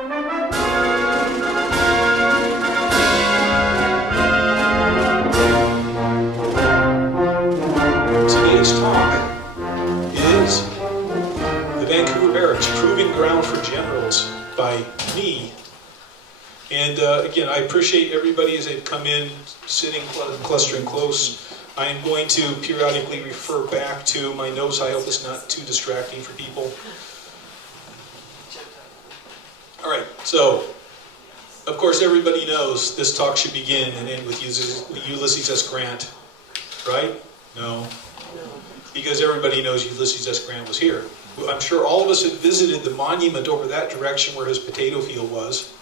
Today's talk is the Vancouver Barracks, Proving Ground for Generals by me. And again, I appreciate everybody as they've come in, sitting, clustering close. I am going to periodically refer back to my notes. I hope it's not too distracting for people. All right, so, of course, everybody knows this talk should begin and end with Ulysses S. Grant, right? No. Because everybody knows Ulysses S. Grant was here. I'm sure all of us have visited the monument over that direction where his potato field was.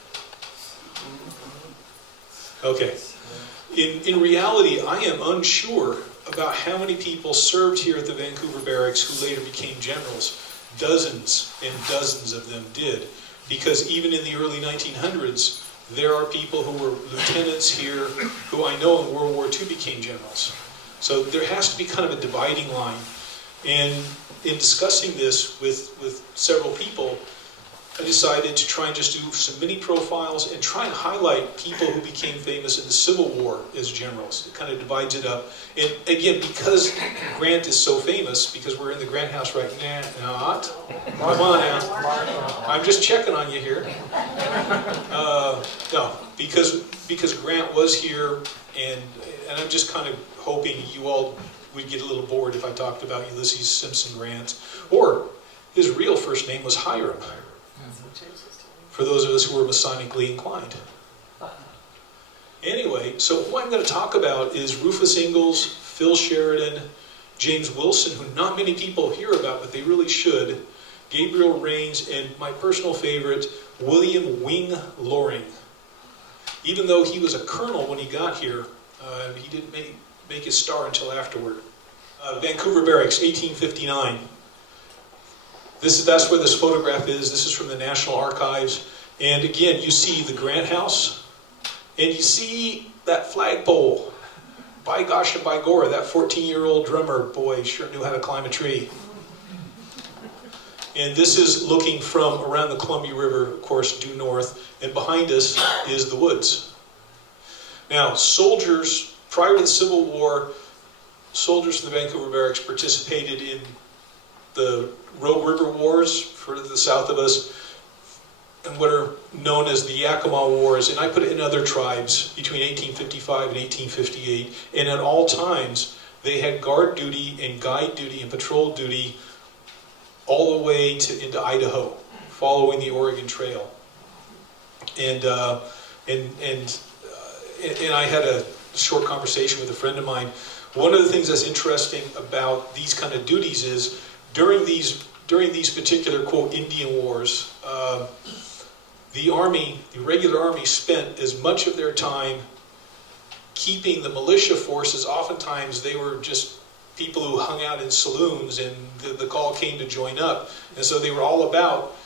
Okay. In reality, I am unsure about how many people served here at the Vancouver Barracks who later became generals. Dozens and dozens of them did. Because even in the early 1900s, there are people who were lieutenants here who I know in World War II became generals. So there has to be kind of a dividing line. And in discussing this with several people, I decided to try and just do some mini profiles and try and highlight people who became famous in the Civil War as generals. It kind of divides it up. And again, because Grant is so famous, because we're in the Grant House right now, not. Come on now. I'm just checking on you here. No, because Grant was here, and I'm just kind of hoping you all would get a little bored if I talked about Ulysses Simpson Grant. Or his real first name was Hiram, for those of us who were Masonically inclined. Anyway, so what I'm going to talk about is Rufus Ingalls, Phil Sheridan, James Wilson, who not many people hear about, but they really should, Gabriel Rains, and my personal favorite, William Wing Loring. Even though he was a colonel when he got here, he didn't make his star until afterward. Vancouver Barracks, 1859. That's where this photograph is. This is from the National Archives. And again, you see the Grant House, and you see that flagpole. By gosh and by Gora, that 14-year-old drummer boy sure knew how to climb a tree. And this is looking from around the Columbia River, of course, due north. And behind us is the woods. Now, soldiers, prior to the Civil War, soldiers from the Vancouver Barracks participated in the Rogue River Wars for the south of us, and what are known as the Yakima Wars, and I put it in other tribes between 1855 and 1858, and at all times they had guard duty and guide duty and patrol duty all the way into Idaho, following the Oregon Trail. And I had a short conversation with a friend of mine. One of the things that's interesting about these kind of duties is during these particular, quote, Indian wars, the regular army spent as much of their time keeping the militia forces. Oftentimes they were just people who hung out in saloons, and the call came to join up. And so they were all about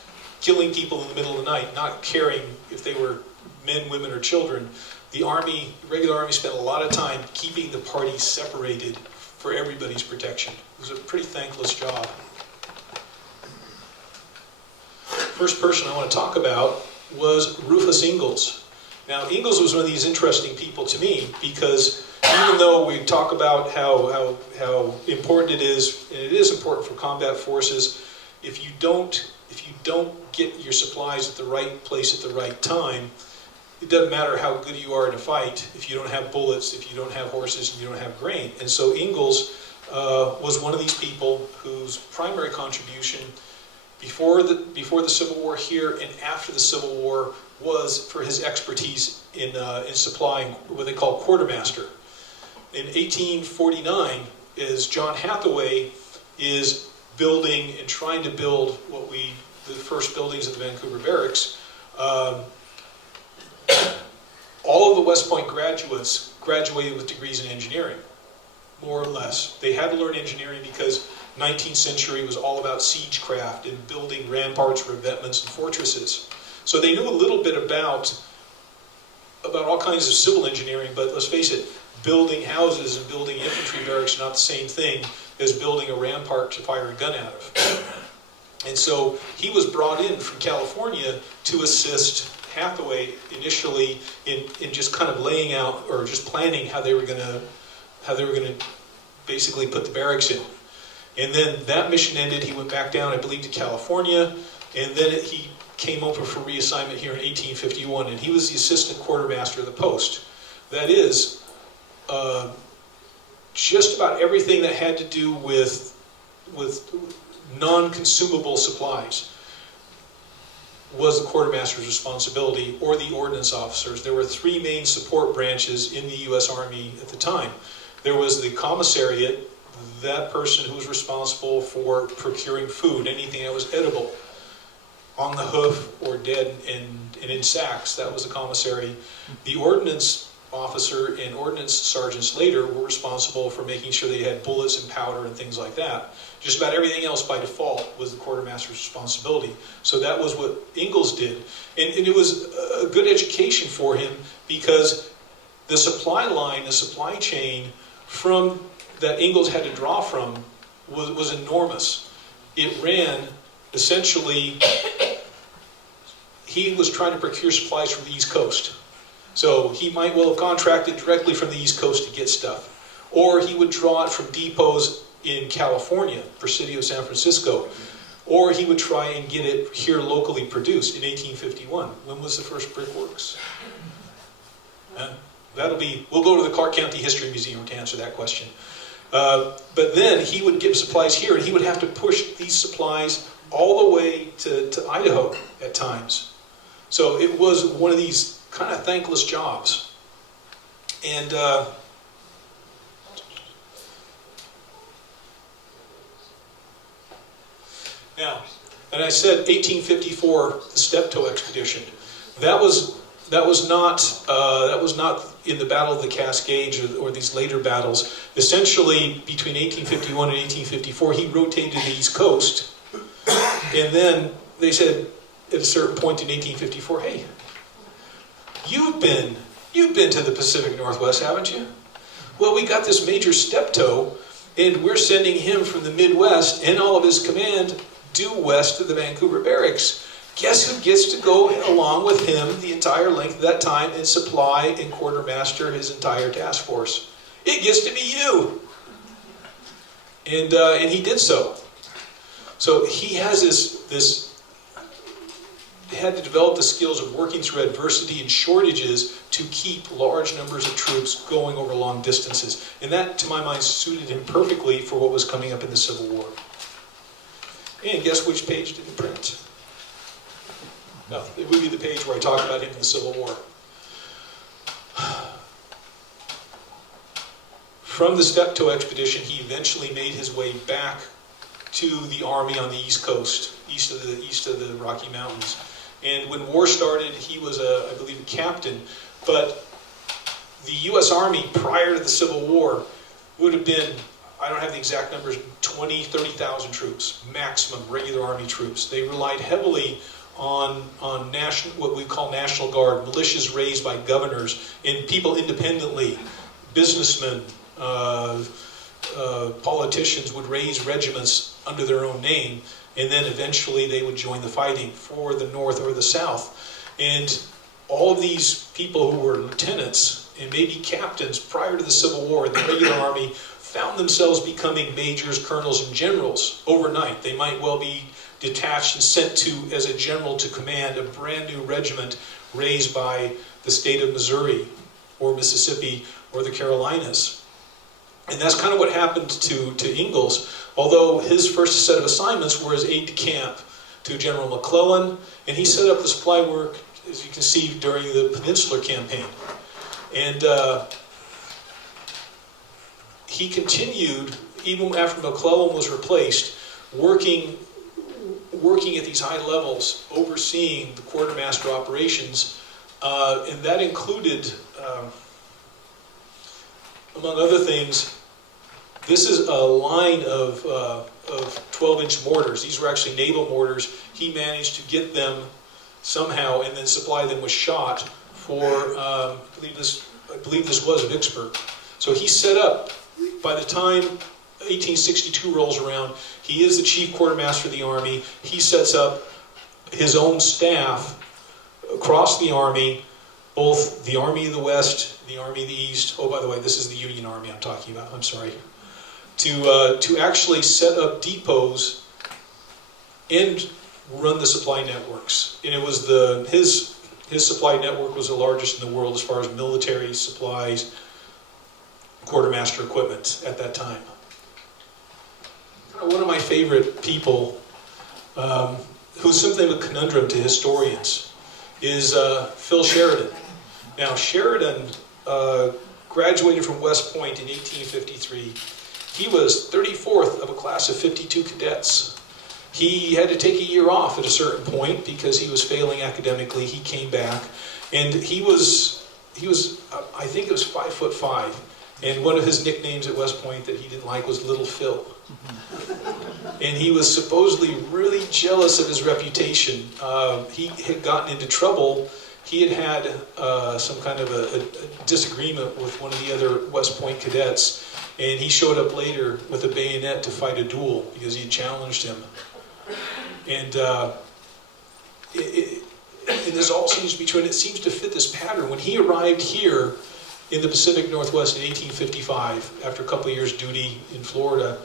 killing people in the middle of the night, not caring if they were men, women, or children. The regular army spent a lot of time keeping the parties separated for everybody's protection. It was a pretty thankless job. First person I want to talk about was Rufus Ingalls. Now, Ingalls was one of these interesting people to me because even though we talk about how important it is, and it is important for combat forces, if you don't get your supplies at the right place at the right time, it doesn't matter how good you are in a fight if you don't have bullets, if you don't have horses, and you don't have grain. And so Ingalls was one of these people whose primary contribution before the Civil War here and after the Civil War was for his expertise in supplying what they call quartermaster. In 1849, as John Hathaway is building and trying to build the first buildings of the Vancouver Barracks, all of the West Point graduates graduated with degrees in engineering, more or less. They had to learn engineering because 19th century was all about siegecraft and building ramparts, revetments, and fortresses. So they knew a little bit about all kinds of civil engineering, but let's face it, building houses and building infantry barracks are not the same thing as building a rampart to fire a gun out of. And so he was brought in from California to assist Hathaway initially in just kind of laying out or just planning how they were going to basically put the barracks in. And then that mission ended. He went back down, I believe, to California, and then he came over for reassignment here in 1851, and he was the assistant quartermaster of the post. That is, just about everything that had to do with non-consumable supplies was the quartermaster's responsibility, or the ordnance officers. There were three main support branches in the U.S. Army at the time. There was the commissariat, that person who was responsible for procuring food, anything that was edible, on the hoof or dead and in sacks. That was the commissary. The ordnance officer and ordnance sergeants later were responsible for making sure they had bullets and powder and things like that. Just about everything else by default was the quartermaster's responsibility. So that was what Ingalls did. And it was a good education for him, because the supply line, the supply chain from that Ingalls had to draw from was enormous. It ran essentially, he was trying to procure supplies from the East Coast. So he might well have contracted directly from the East Coast to get stuff. Or he would draw it from depots in California, Presidio, San Francisco. Or he would try and get it here locally produced in 1851. When was the first brick works? We'll go to the Clark County History Museum to answer that question. But then he would get supplies here, and he would have to push these supplies all the way to Idaho at times. So it was one of these kind of thankless jobs. And now, and I said 1854, the Steptoe expedition. That was not in the Battle of the Cascades or these later battles. Essentially, between 1851 and 1854, he rotated the East Coast, and then they said at a certain point in 1854, "Hey, you've been to the Pacific Northwest, haven't you? Well, we got this Major Steptoe, and we're sending him from the Midwest and all of his command due west of the Vancouver Barracks. Guess who gets to go along with him the entire length of that time and supply and quartermaster his entire task force? It gets to be you." And he did so. So he has this had to develop the skills of working through adversity and shortages to keep large numbers of troops going over long distances. And that, to my mind, suited him perfectly for what was coming up in the Civil War. And guess which page did he print? No, it would be the page where I talk about him in the Civil War. From the Steptoe expedition, he eventually made his way back to the Army on the East Coast, east of the Rocky Mountains. And when war started, he was, I believe, a captain. But the U.S. Army, prior to the Civil War, would have been, I don't have the exact numbers, 20, 30,000 troops, maximum regular Army troops. They relied heavily on national, what we call National Guard, militias raised by governors and people independently. Businessmen, politicians would raise regiments under their own name, and then eventually they would join the fighting for the North or the South. And all of these people who were lieutenants and maybe captains prior to the Civil War in the regular Army found themselves becoming majors, colonels, and generals overnight. They might well be detached and sent to, as a general, to command a brand new regiment raised by the state of Missouri or Mississippi or the Carolinas. And that's kind of what happened to Ingalls, although his first set of assignments were as aide-de-camp to General McClellan, and he set up the supply work, as you can see, during the Peninsular Campaign. And he continued, even after McClellan was replaced, working at these high levels, overseeing the quartermaster operations, and that included, among other things, this is a line of 12-inch mortars. These were actually naval mortars. He managed to get them somehow and then supply them with shot for, I believe this was Vicksburg. So he set up, by the time 1862 rolls around. He is the chief quartermaster of the Army. He sets up his own staff across the Army, both the Army of the West, the Army of the East. Oh, by the way, this is the Union Army I'm talking about. I'm sorry. To actually set up depots and run the supply networks. And it was his supply network was the largest in the world as far as military supplies, quartermaster equipment at that time. One of my favorite people, who's something of a conundrum to historians, is Phil Sheridan. Now, Sheridan graduated from West Point in 1853. He was 34th of a class of 52 cadets. He had to take a year off at a certain point because he was failing academically. He came back, and he was I think it was 5'5", and one of his nicknames at West Point that he didn't like was Little Phil. And he was supposedly really jealous of his reputation. He had gotten into trouble. He had some kind of a disagreement with one of the other West Point cadets, and he showed up later with a bayonet to fight a duel because he challenged him. And this all seems to be true, and it seems to fit this pattern. When he arrived here in the Pacific Northwest in 1855, after a couple of years' duty in Florida,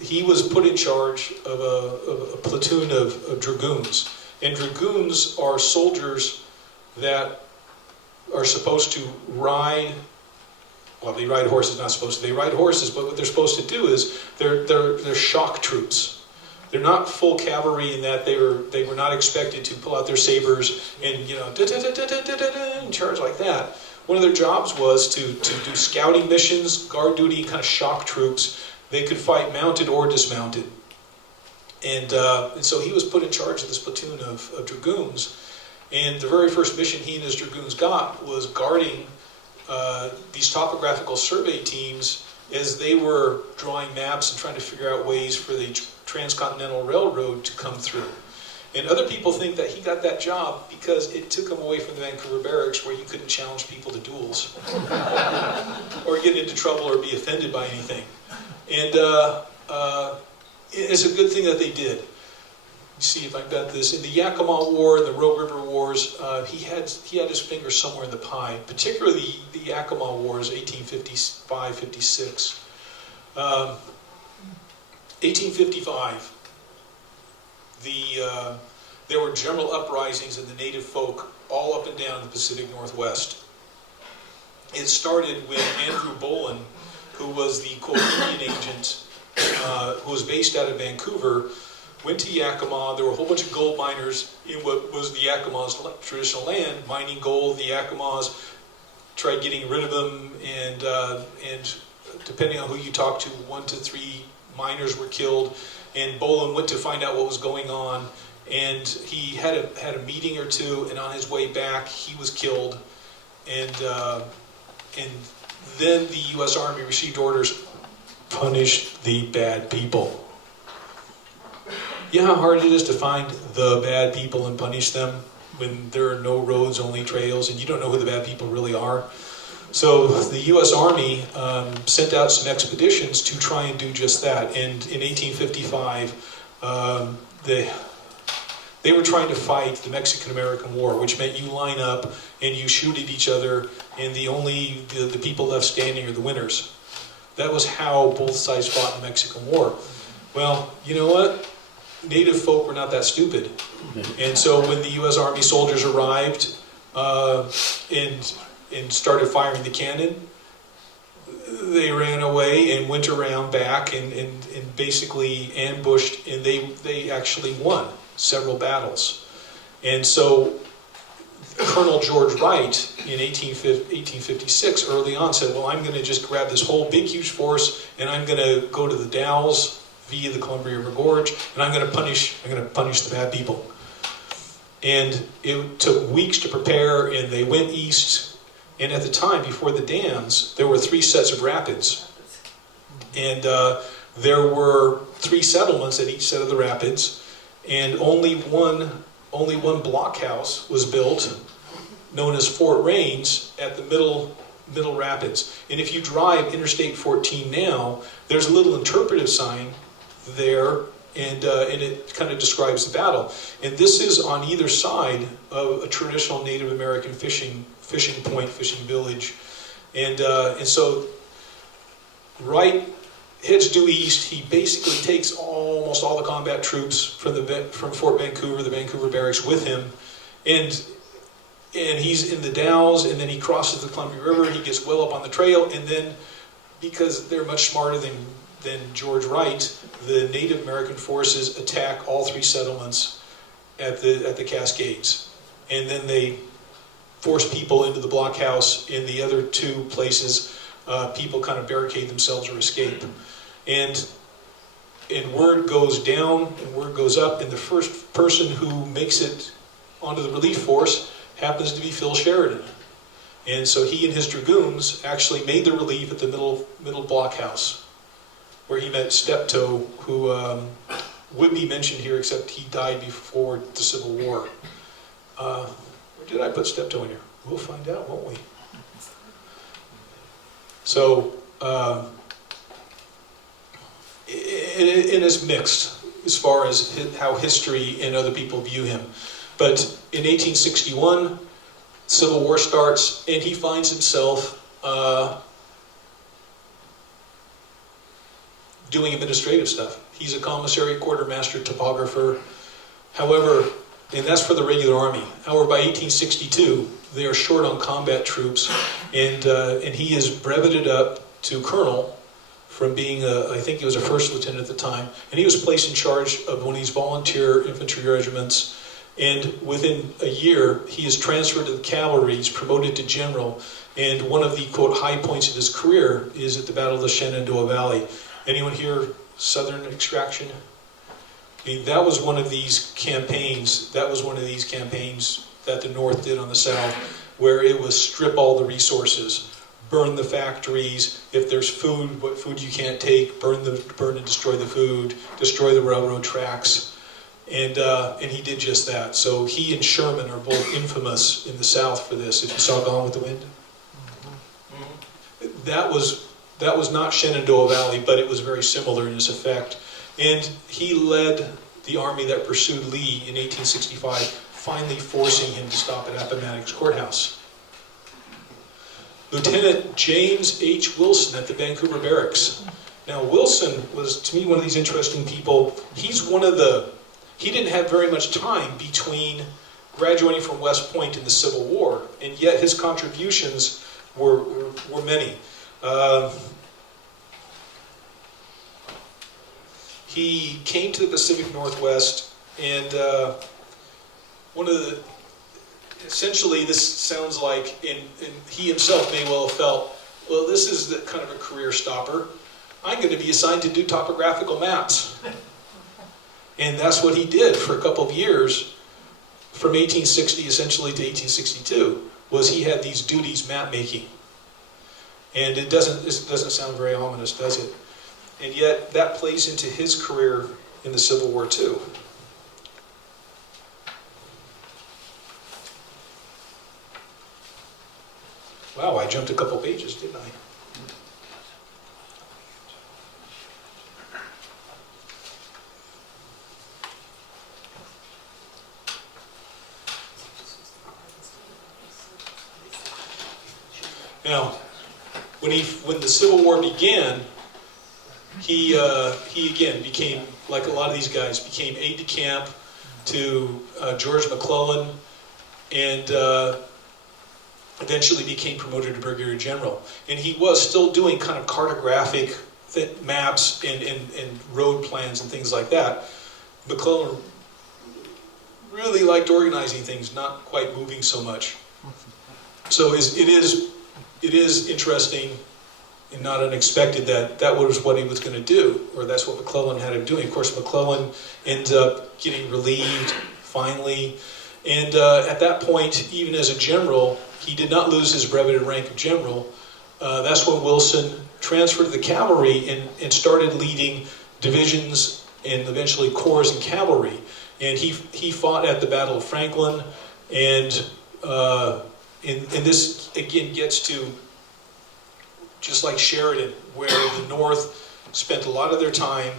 he was put in charge of a platoon of dragoons. And dragoons are soldiers that are supposed to ride. Well, they ride horses, not supposed to. They ride horses, but what they're supposed to do is they're shock troops. They're not full cavalry in that they were not expected to pull out their sabers and and charge like that. One of their jobs was to do scouting missions, guard duty, kind of shock troops. They could fight mounted or dismounted. And so he was put in charge of this platoon of dragoons. And the very first mission he and his dragoons got was guarding these topographical survey teams as they were drawing maps and trying to figure out ways for the Transcontinental Railroad to come through. And other people think that he got that job because it took him away from the Vancouver Barracks, where he couldn't challenge people to duels or get into trouble or be offended by anything. And it's a good thing that they did. See if I've got this. In the Yakima War and the Rogue River Wars, he had his finger somewhere in the pie, particularly the Yakima Wars, 1855-56. 1855, there were general uprisings in the native folk all up and down the Pacific Northwest. It started when Andrew Bolin, who was the quote Indian agent, who was based out of Vancouver, went to Yakima. There were a whole bunch of gold miners in what was the Yakima's traditional land, mining gold. The Yakimas tried getting rid of them, and depending on who you talk to, 1 to 3 miners were killed. And Bolin went to find out what was going on, and he had a meeting or two. And on his way back, he was killed. And then the U.S. Army received orders: punish the bad people. You know how hard it is to find the bad people and punish them when there are no roads, only trails, and you don't know who the bad people really are? So the U.S. Army sent out some expeditions to try and do just that. And in 1855, they were trying to fight the Mexican-American War, which meant you line up and you shoot at each other, and the people left standing are the winners. That was how both sides fought in the Mexican War. Well, you know what? Native folk were not that stupid. And so when the U.S. Army soldiers arrived and started firing the cannon, they ran away and went around back and basically ambushed, and they actually won several battles. And so Colonel George Wright in 1856 early on said, well, I'm going to just grab this whole big huge force, and I'm going to go to the Dalles via the Columbia River Gorge, and I'm going to punish the bad people. And it took weeks to prepare, and they went east. And at the time, before the dams, there were 3 sets of rapids. And there were 3 settlements at each set of the rapids, and only one blockhouse was built, known as Fort Rains, at the Middle Rapids. And if you drive Interstate 14 now, there's a little interpretive sign there, and it kind of describes the battle. And this is on either side of a traditional Native American fishing point, fishing village. And so right, heads due east. He basically takes almost all the combat troops from Fort Vancouver, the Vancouver Barracks, with him, and he's in the Dalles, and then he crosses the Columbia River. He gets well up on the trail, and then because they're much smarter than George Wright, the Native American forces attack all three settlements at the Cascades, and then they force people into the blockhouse. In the other two places, people kind of barricade themselves or escape. And word goes down and word goes up, and the first person who makes it onto the relief force happens to be Phil Sheridan. And so he and his dragoons actually made the relief at the middle blockhouse, where he met Steptoe, who would be mentioned here, except he died before the Civil War. Where did I put Steptoe in here? We'll find out, won't we? So, it is mixed as far as how history and other people view him. But in 1861, Civil War starts, and he finds himself doing administrative stuff. He's a commissary, quartermaster, topographer. However, and that's for the regular army. However, by 1862, they are short on combat troops, and he is breveted up to colonel from being I think he was a first lieutenant at the time, and he was placed in charge of one of these volunteer infantry regiments. And within a year, he is transferred to the cavalry. He's promoted to general, and one of the quote high points of his career is at the Battle of the Shenandoah Valley. Anyone here Southern extraction? I mean, that was one of these campaigns. That was one of these campaigns that the North did on the South, where it was strip all the resources, burn the factories. If there's food, what food you can't take, burn and destroy the food, destroy the railroad tracks, and he did just that. So he and Sherman are both infamous in the South for this. If you saw Gone with the Wind, that was not Shenandoah Valley, but it was very similar in its effect. And he led the army that pursued Lee in 1865, finally forcing him to stop at Appomattox Courthouse. Lieutenant James H. Wilson at the Vancouver Barracks. Now, Wilson was, to me, one of these interesting people. He didn't have very much time between graduating from West Point and the Civil War, and yet his contributions were many. He came to the Pacific Northwest, and essentially this sounds like, and he himself may well have felt, well, this is the kind of a career stopper. I'm going to be assigned to do topographical maps. And that's what he did for a couple of years, from 1860 essentially to 1862, was he had these duties map making. And it doesn't sound very ominous, does it? And yet that plays into his career in the Civil War too. Wow, I jumped a couple pages, didn't I? Now, when the Civil War began, he again became, like a lot of these guys, became aide-de-camp to George McClellan, and eventually became promoted to brigadier general. And he was still doing kind of cartographic maps and road plans and things like that. McClellan really liked organizing things, not quite moving so much. So it is interesting and not unexpected that was what he was going to do, or that's what McClellan had him doing. Of course, McClellan ends up getting relieved finally, and at that point, even as a general, he did not lose his breveted rank of general. That's when Wilson transferred to the cavalry and started leading divisions and eventually corps and cavalry. And he fought at the Battle of Franklin, and this again gets to just like Sheridan, where the North spent a lot of their time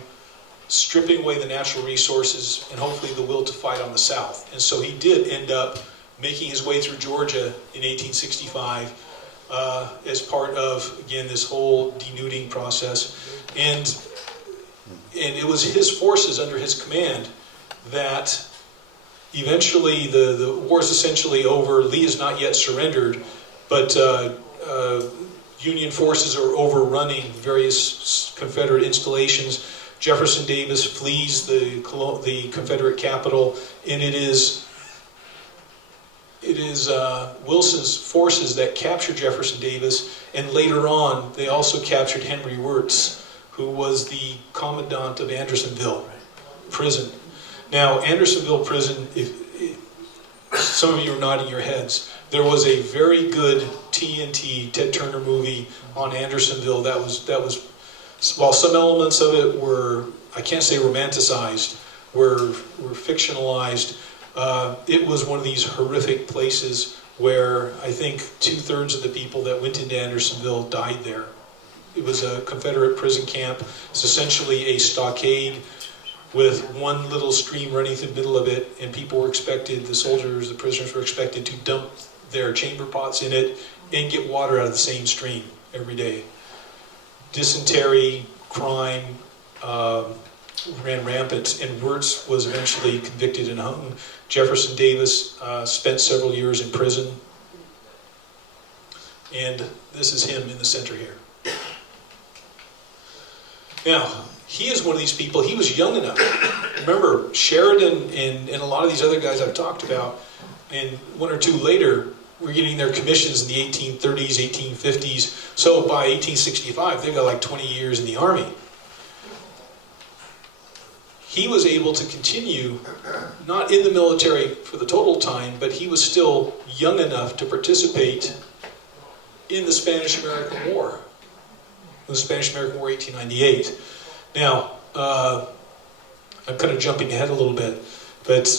stripping away the natural resources and hopefully the will to fight on the South. And so he did end up making his way through Georgia in 1865 as part of, again, this whole denuding process. And it was his forces under his command that eventually, the war is essentially over. Lee is not yet surrendered, but Union forces are overrunning various Confederate installations. Jefferson Davis flees the Confederate capital, and it is Wilson's forces that capture Jefferson Davis, and later on they also captured Henry Wirz, who was the commandant of Andersonville prison. Now, Andersonville prison, some of you are nodding your heads. There was a very good TNT, Ted Turner movie on Andersonville that was, while some elements of it were, I can't say romanticized, were fictionalized, it was one of these horrific places where I think 2/3 of the people that went into Andersonville died there. It was a Confederate prison camp. It's essentially a stockade with one little stream running through the middle of it, and people were expected, the soldiers, the prisoners were expected to dump their chamber pots in it and get water out of the same stream every day. Dysentery, crime ran rampant, and Wirz was eventually convicted and hung. Jefferson Davis spent several years in prison, and this is him in the center here. Now, he is one of these people, he was young enough. Remember, Sheridan and a lot of these other guys I've talked about, and one or two later, were getting their commissions in the 1830s, 1850s. So by 1865, they've got like 20 years in the Army. He was able to continue, not in the military for the total time, but he was still young enough to participate in the Spanish-American War. The Spanish-American War, 1898. Now, I'm kind of jumping ahead a little bit, but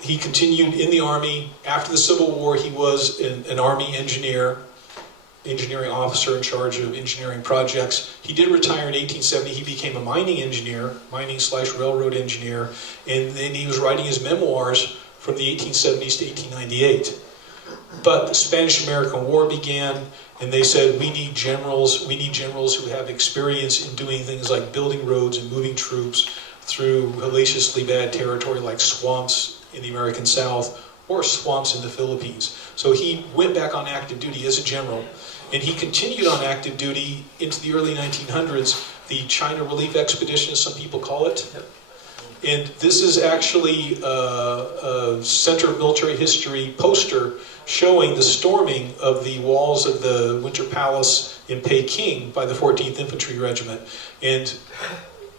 he continued in the Army. After the Civil War, he was an Army engineering officer in charge of engineering projects. He did retire in 1870. He became a mining engineer, mining/railroad engineer, and then he was writing his memoirs from the 1870s to 1898. But the Spanish-American War began, and they said, we need generals who have experience in doing things like building roads and moving troops through hellaciously bad territory like swamps in the American South or swamps in the Philippines. So he went back on active duty as a general, and he continued on active duty into the early 1900s, the China Relief Expedition, as some people call it. And this is actually a Center of Military History poster showing the storming of the walls of the Winter Palace in Peking by the 14th Infantry Regiment. And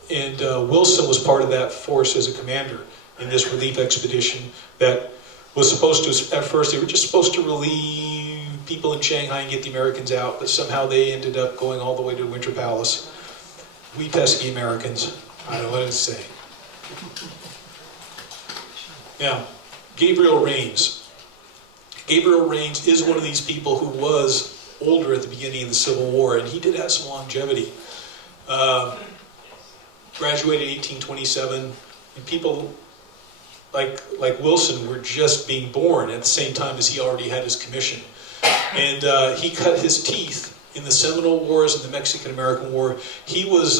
Wilson was part of that force as a commander in this relief expedition that was supposed to, at first, they were just supposed to relieve people in Shanghai and get the Americans out, but somehow they ended up going all the way to Winter Palace. We pesky Americans. I don't know what to say. Now, Gabriel Rains. Gabriel Rains is one of these people who was older at the beginning of the Civil War, and he did have some longevity. Graduated in 1827, and people like Wilson were just being born at the same time as he already had his commission. And he cut his teeth in the Seminole Wars and the Mexican-American War. He was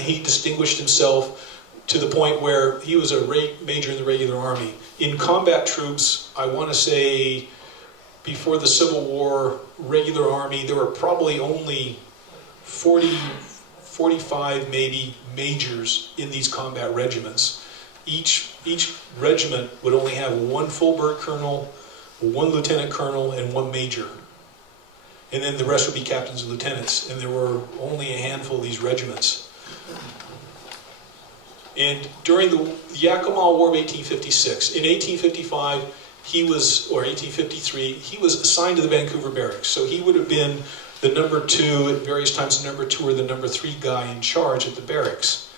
he distinguished himself to the point where he was a major in the regular army. In combat troops, I want to say before the Civil War, regular army, there were probably only 40, 45 maybe majors in these combat regiments. Each regiment would only have one full bird colonel, one lieutenant colonel, and one major. And then the rest would be captains and lieutenants. And there were only a handful of these regiments. And during the Yakima War of 1856, in 1855, or 1853, he was assigned to the Vancouver Barracks. So he would have been the number 2, at various times the number 2 or the number 3 guy in charge at the barracks.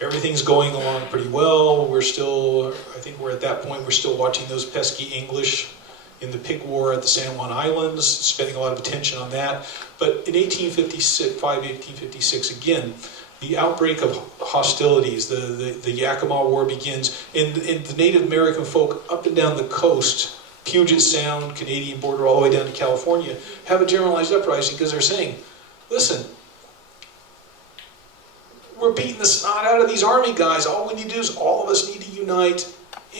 Everything's going along pretty well. We're still, I think we're at that point, we're still watching those pesky English in the pig war at the San Juan Islands, spending a lot of attention on that. But in 1856 again, the outbreak of hostilities, the Yakima War begins, and the Native American folk up and down the coast, Puget Sound, Canadian border, all the way down to California, have a generalized uprising because they're saying, listen, we're beating the snot out of these army guys. All we need to do is all of us need to unite,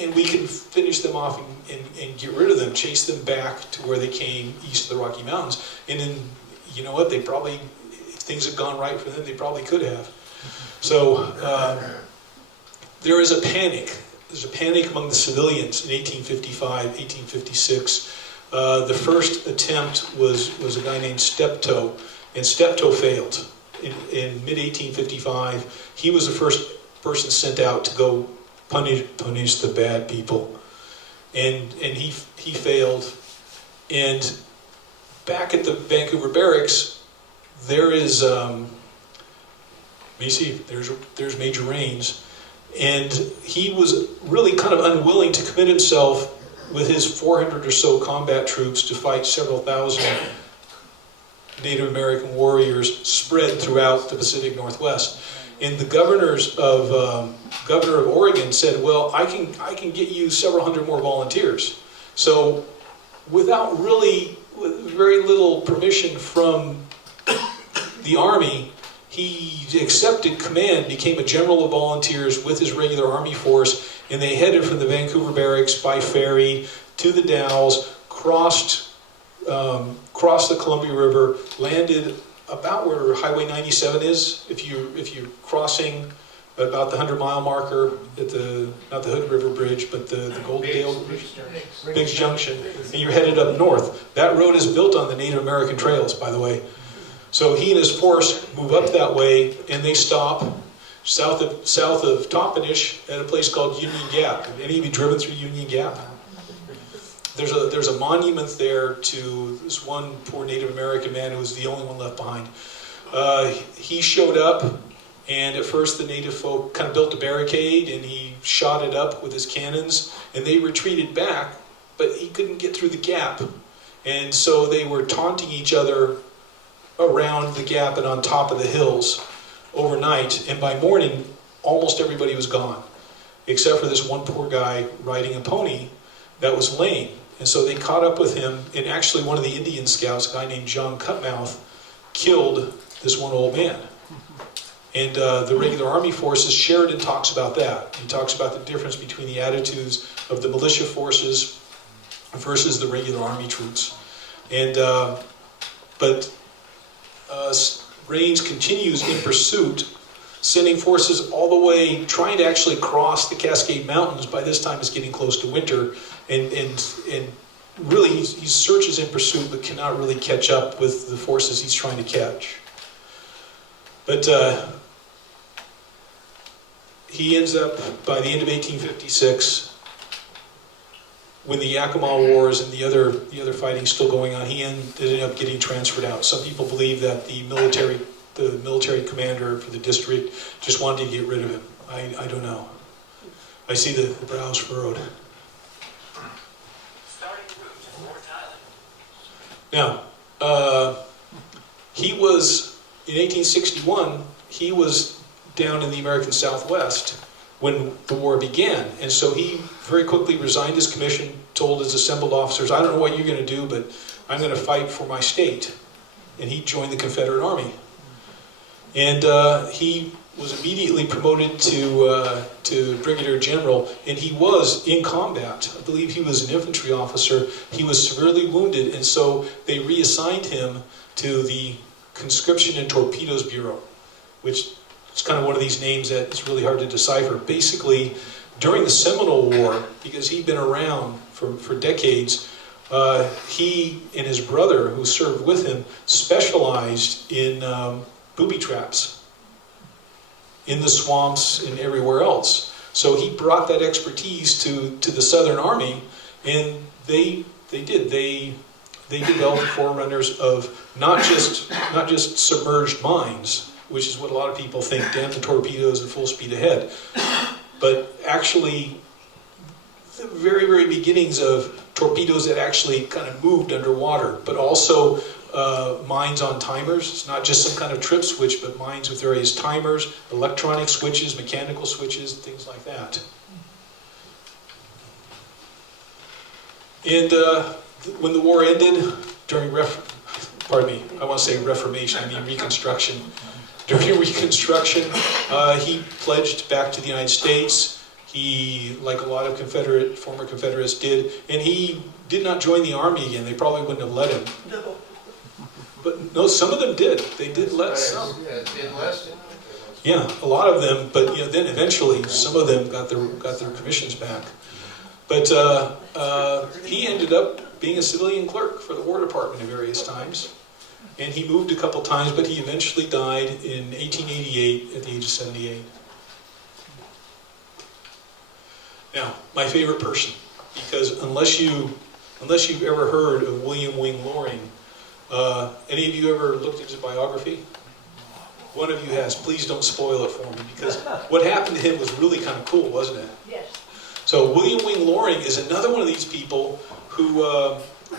and we can finish them off and get rid of them, chase them back to where they came, east of the Rocky Mountains. And then, you know what, they probably, if things had gone right for them, they probably could have. So there is a panic. There's a panic among the civilians in 1855, 1856. The first attempt was a guy named Steptoe, and Steptoe failed. In mid-1855, he was the first person sent out to go punish the bad people. And he failed. And back at the Vancouver Barracks, there is, let me see, there's Major Rains. And he was really kind of unwilling to commit himself with his 400 or so combat troops to fight several thousand Native American warriors spread throughout the Pacific Northwest. And the governor of Oregon said, well, I can get you several hundred more volunteers. So without really, with very little permission from the Army, he accepted command, became a general of volunteers with his regular Army force, and they headed from the Vancouver Barracks by ferry to the Dalles, crossed the Columbia River, landed about where Highway 97 is. If you're crossing about the 100-mile marker at not the Hood River Bridge, but the Goldendale Biggs Junction, and you're headed up north. That road is built on the Native American trails, by the way. So he and his force move up that way, and they stop south of Toppenish at a place called Union Gap. Have any of you driven through Union Gap? There's a monument there to this one poor Native American man who was the only one left behind. He showed up, and at first the native folk kind of built a barricade, and he shot it up with his cannons, and they retreated back, but he couldn't get through the gap. And so they were taunting each other around the gap and on top of the hills overnight, and by morning almost everybody was gone except for this one poor guy riding a pony that was lame. And so they caught up with him, and actually one of the Indian scouts, a guy named John Cutmouth, killed this one old man. And the regular Army forces, Sheridan talks about that. He talks about the difference between the attitudes of the militia forces versus the regular Army troops. And but Rains continues in pursuit, sending forces all the way, trying to actually cross the Cascade Mountains. By this time it's getting close to winter, and really he searches in pursuit but cannot really catch up with the forces he's trying to catch. But he ends up, by the end of 1856, when the Yakima Wars and the other fighting still going on, he ended up getting transferred out. Some people believe that the military commander for the district just wanted to get rid of him. I don't know. I see the brows furrowed. Now, he was, in 1861, he was down in the American Southwest when the war began. And so he very quickly resigned his commission, told his assembled officers, I don't know what you're going to do, but I'm going to fight for my state. And he joined the Confederate Army. And he was immediately promoted to Brigadier General, and he was in combat. I believe he was an infantry officer. He was severely wounded, and so they reassigned him to the Conscription and Torpedoes Bureau, which is kind of one of these names that is really hard to decipher. Basically, during the Seminole War, because he'd been around for decades, he and his brother, who served with him, specialized in booby traps in the swamps and everywhere else. So he brought that expertise to the Southern Army, and they developed forerunners of not just submerged mines, which is what a lot of people think, damn the torpedoes and full speed ahead, but actually the very, very beginnings of torpedoes that actually kind of moved underwater, but also mines on timers. It's not just some kind of trip switch, but mines with various timers, electronic switches, mechanical switches, things like that. And when the war ended, during pardon me, I want to say Reformation, I mean Reconstruction. During Reconstruction, he pledged back to the United States. He, like a lot of former Confederates did, and he did not join the Army again. They probably wouldn't have let him. No. But no, some of them did. They did let some. Yeah, a lot of them, but then eventually some of them got their commissions back. But he ended up being a civilian clerk for the War Department at various times. And he moved a couple times, but he eventually died in 1888 at the age of 78. Now, my favorite person, because unless you've ever heard of William Wing Loring, any of you ever looked at his biography? One of you has. Please don't spoil it for me, because what happened to him was really kind of cool, wasn't it? Yes. So William Wing Loring is another one of these people who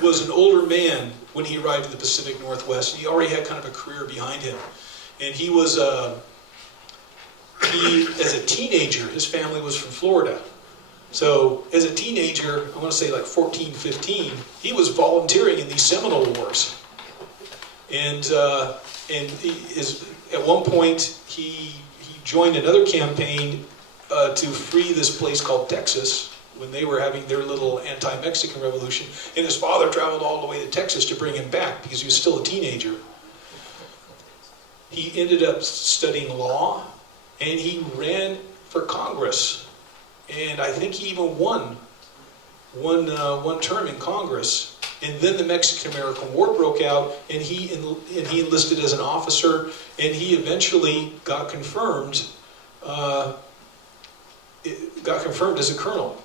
was an older man when he arrived in the Pacific Northwest. He already had kind of a career behind him. And he was, as a teenager, his family was from Florida. So as a teenager, I want to say like 14, 15, he was volunteering in these Seminole Wars. And at one point, he joined another campaign to free this place called Texas when they were having their little anti-Mexican revolution. And his father traveled all the way to Texas to bring him back because he was still a teenager. He ended up studying law, and he ran for Congress. And I think he even won one term in Congress. And then the Mexican-American War broke out, and he enlisted as an officer, and he eventually got confirmed as a colonel.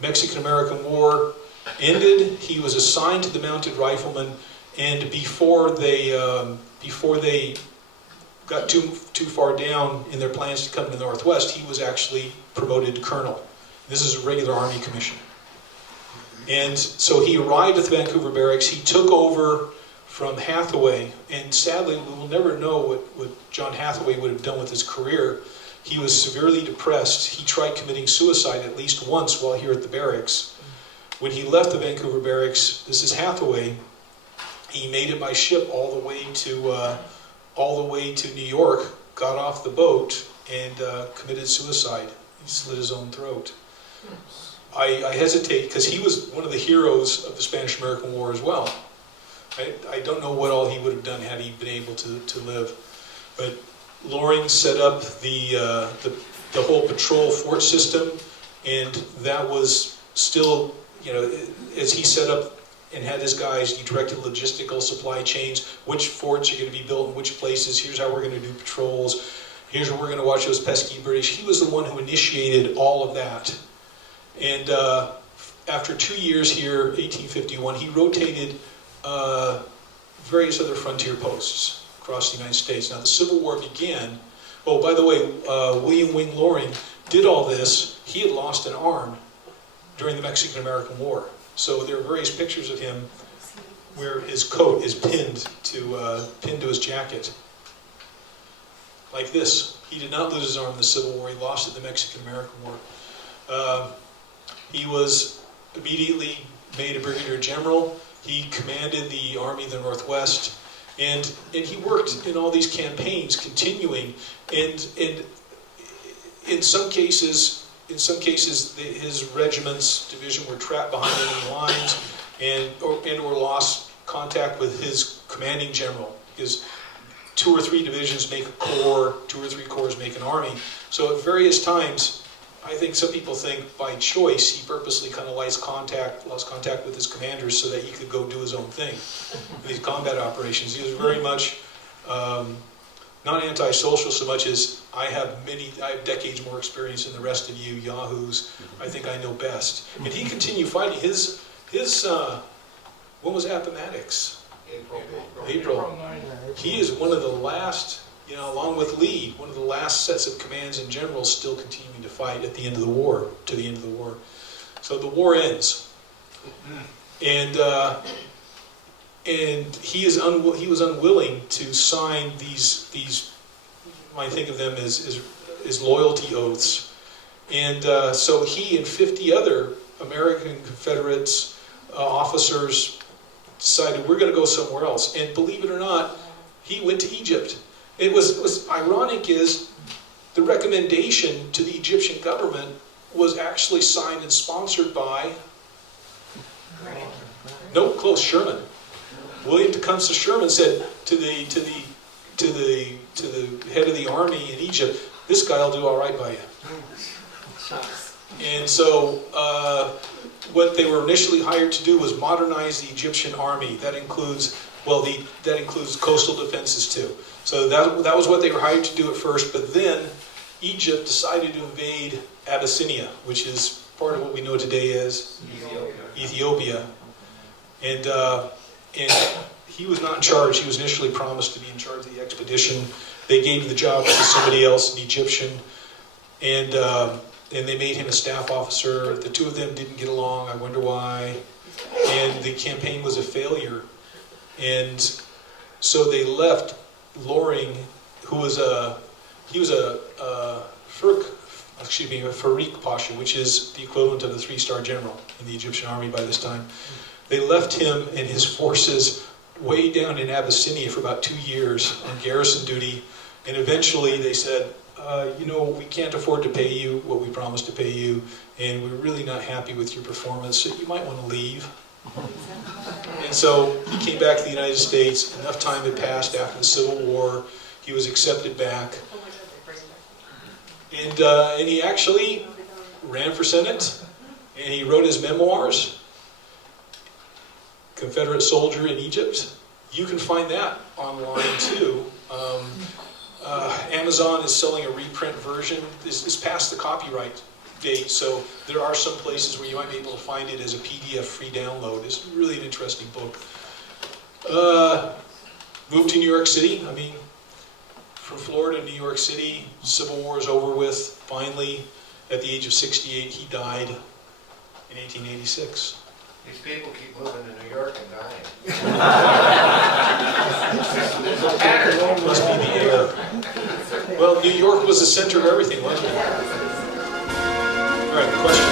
Mexican-American War ended. He was assigned to the Mounted Riflemen, and before they got too far down in their plans to come to the Northwest, he was actually promoted to colonel. This is a regular Army commission. And so he arrived at the Vancouver Barracks. He took over from Hathaway, and sadly, we will never know what John Hathaway would have done with his career. He was severely depressed. He tried committing suicide at least once while here at the barracks. When he left the Vancouver Barracks, this is Hathaway, he made it by ship all the way to New York, got off the boat, and committed suicide. He slit his own throat. I hesitate because he was one of the heroes of the Spanish-American War as well. I don't know what all he would have done had he been able to live. But Loring set up the whole patrol fort system, and that was still, as he set up and had his guys, he directed logistical supply chains, which forts are going to be built in which places, here's how we're going to do patrols, here's where we're going to watch those pesky British. He was the one who initiated all of that. And after 2 years here, 1851, he rotated various other frontier posts across the United States. Now the Civil War began. Oh, by the way, William Wing Loring did all this. He had lost an arm during the Mexican-American War. So there are various pictures of him where his coat is pinned to his jacket. Like this. He did not lose his arm in the Civil War. He lost it in the Mexican-American War. He was immediately made a brigadier general. He commanded the Army of the Northwest, and he worked in all these campaigns, continuing. And in some cases, his regiment's division were trapped behind enemy lines, or lost contact with his commanding general, because 2 or 3 divisions make a corps, 2 or 3 corps make an army. So at various times, I think some people think by choice he purposely kind of lost contact with his commanders so that he could go do his own thing in these combat operations. He was very much not antisocial so much as I have decades more experience than the rest of you yahoos. I think I know best. And he continued fighting. His when was Appomattox? April. He is one of the last, along with Lee, one of the last sets of commands and generals still continuing to fight at the end of the war, to the end of the war. So the war ends. And he was unwilling to sign these you might think of them as loyalty oaths. And so he and 50 other American Confederates officers decided we're going to go somewhere else. And believe it or not, he went to Egypt. It was ironic is the recommendation to the Egyptian government was actually signed and sponsored by Sherman. William Tecumseh Sherman said to the head of the army in Egypt, "This guy will do all right by you." And so what they were initially hired to do was modernize the Egyptian army. That includes coastal defenses too. So that was what they were hired to do at first. But then Egypt decided to invade Abyssinia, which is part of what we know today as Ethiopia. And he was not in charge. He was initially promised to be in charge of the expedition. They gave the job to somebody else, an Egyptian, and they made him a staff officer. The two of them didn't get along. I wonder why. And the campaign was a failure. And so they left Loring, who was a Farik Pasha, which is the equivalent of a 3-star general in the Egyptian army by this time. They left him and his forces way down in Abyssinia for about 2 years on garrison duty, and eventually they said, we can't afford to pay you what we promised to pay you, and we're really not happy with your performance, so you might want to leave. And so he came back to the United States. Enough time had passed after the Civil War. He was accepted back. And he actually ran for Senate, and he wrote his memoirs, Confederate Soldier in Egypt. You can find that online too. Amazon is selling a reprint version. This is past the copyright date, so there are some places where you might be able to find it as a PDF free download. It's really an interesting book. Moved to New York City. From Florida to New York City, Civil War is over with. Finally, at the age of 68, he died in 1886. These people keep moving to New York and dying. Must be the air. Well, New York was the center of everything, wasn't it? All right, question.